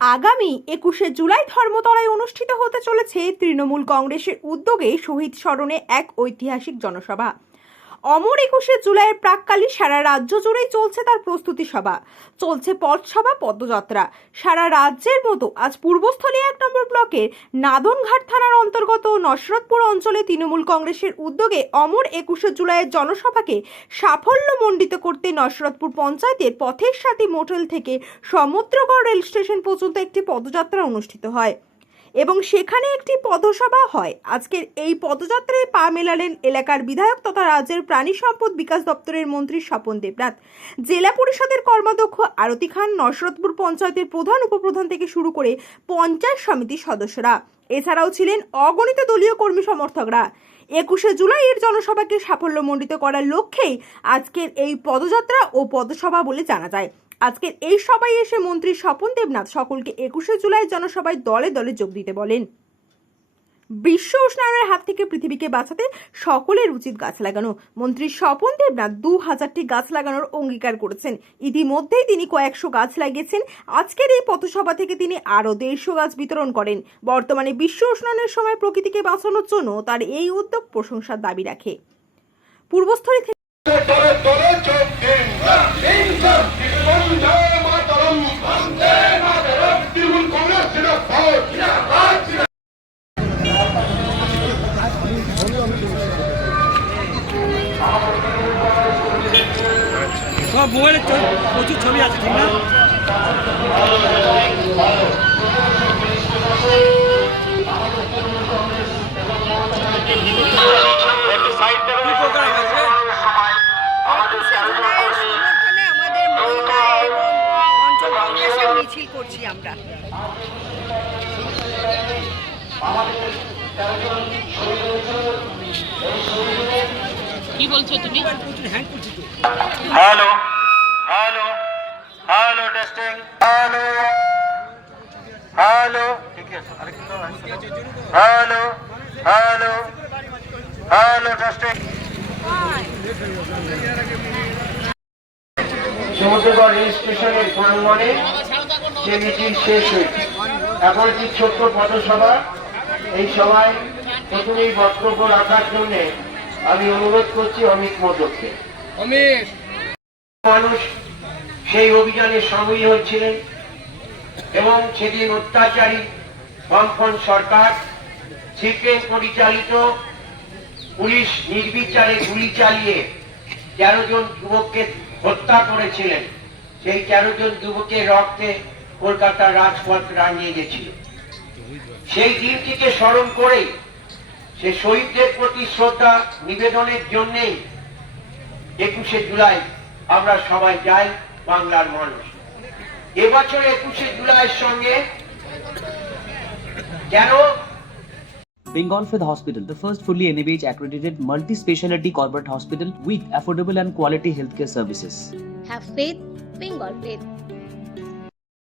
আগামী একুশে জুলাই ধর্মতলায় অনুষ্ঠিত হতে চলেছে তৃণমূল কংগ্রেসের উদ্যোগে শহীদ স্মরণে এক ঐতিহাসিক জনসভা। অমর একুশে জুলাইয়ের প্রাককালে সারা রাজ্য জুড়েই চলছে তার প্রস্তুতি সভা। চলছে পথসভা, পদযাত্রা। সারা রাজ্যের মতো আজ পূর্বস্থলী এক নম্বর ব্লকের নাদনঘাট থানার অন্তর্গত নসরতপুর অঞ্চলে তৃণমূল কংগ্রেসের উদ্যোগে অমর একুশে জুলাইয়ের জনসভাকে সাফল্যমণ্ডিত করতে নসরতপুর পঞ্চায়েতের পথের সাথী মোটেল থেকে সমুদ্রগড় রেল স্টেশন পর্যন্ত একটি পদযাত্রা অনুষ্ঠিত হয়। এবং সেখানে একটি পদসভা হয়। আজকের এই পদযাত্রায় পা মেলালেন এলাকার বিধায়ক তথা রাজ্যের প্রাণী সম্পদ বিকাশ দপ্তরের মন্ত্রী স্বপন দেবনাথ। জেলা পরিষদের কর্মাধ্যক্ষ আরতি খান নসরতপুর পঞ্চায়েতের প্রধান উপপ্রধান থেকে শুরু করে পঞ্চায়েত সমিতির সদস্যরা। এছাড়াও ছিলেন অগণিত দলীয় কর্মী সমর্থকরা। একুশে জুলাই এর জনসভাকে সাফল্যমণ্ডিত করার লক্ষ্যেই আজকের এই পদযাত্রা ও পদসভা বলে জানা যায়। আজকের এই সবাই এসে মন্ত্রী স্বপন দেবনাথ সকলকে একুশে জুলাই জনসভায় দলে দলে যোগ দিতে বলেন। বিশ্ব উষ্ণায়নের হাত থেকে পৃথিবীকে বাঁচাতে সকলের উচিত গাছ লাগানো। মন্ত্রী স্বপন দেবনাথ দু হাজারটি গাছ লাগানোর অঙ্গীকার করেছেন। ইতিমধ্যেই তিনি কয়েকশো গাছ লাগিয়েছেন। আজকের এই পথসভা থেকে তিনি আরও দেড়শো গাছ বিতরণ করেন। বর্তমানে বিশ্ব উষ্ণায়নের সময় প্রকৃতিকে বাঁচানোর জন্য তার এই উদ্যোগ প্রশংসার দাবি রাখে। পূর্বস্থলী থেকে সব মোবাইলে প্রচুর ছবি আছে ঠিক না? মিছিল করছি আমরা কি বলছো তুমি? Hang hello hello hello testing hello hello ঠিক আছে আরেকটু hello hello hello testing Samudragarh rail স্টেশনের প্রাঙ্গণে যে মিছিল শেষ হয়েছে। এখন একটি ছোট্ট পথসভা? এই সভায় প্রথমেই বক্তব্য রাখার জন্য আমি অনুরোধ করছি অমিত মোদককে মানুষ সেই অভিযানে সামিল হয়েছিলেন এবং সেদিন অত্যাচারী বামফ্রন্ট সরকার সিপিএম পরিচালিত পুলিশ নির্বিচারে গুলি চালিয়ে তেরো জন যুবককে হত্যা করেছিলেন। সেই তেরো জন যুবকের রক্তে কলকাতার রাজপথ রাঙিয়ে গেছিল। সেই দিনটিকে স্মরণ করেই সে শহীদদের প্রতি শ্রদ্ধা নিবেদনের জন্যেই একুশে জুলাই আমরা সবাই যাই বাংলার মানুষ এবছর একুশে জুলাইয়ের সঙ্গে কেন Bengal Fifth Hospital, the first fully NABH accredited multi speciality corporate hospital with affordable and quality healthcare services. Have faith, Bengal faith.